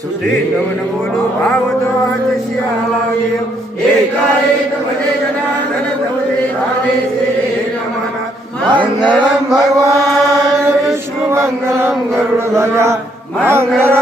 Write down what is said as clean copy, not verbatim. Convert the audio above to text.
सुधे गमन बोलो भावतो आतशी आलागे एकाएक भले जनार्दन तवते भावे से नमः मंगलम भगवान विष्णु मंगलम गरुड़ ध्वजा मंगलम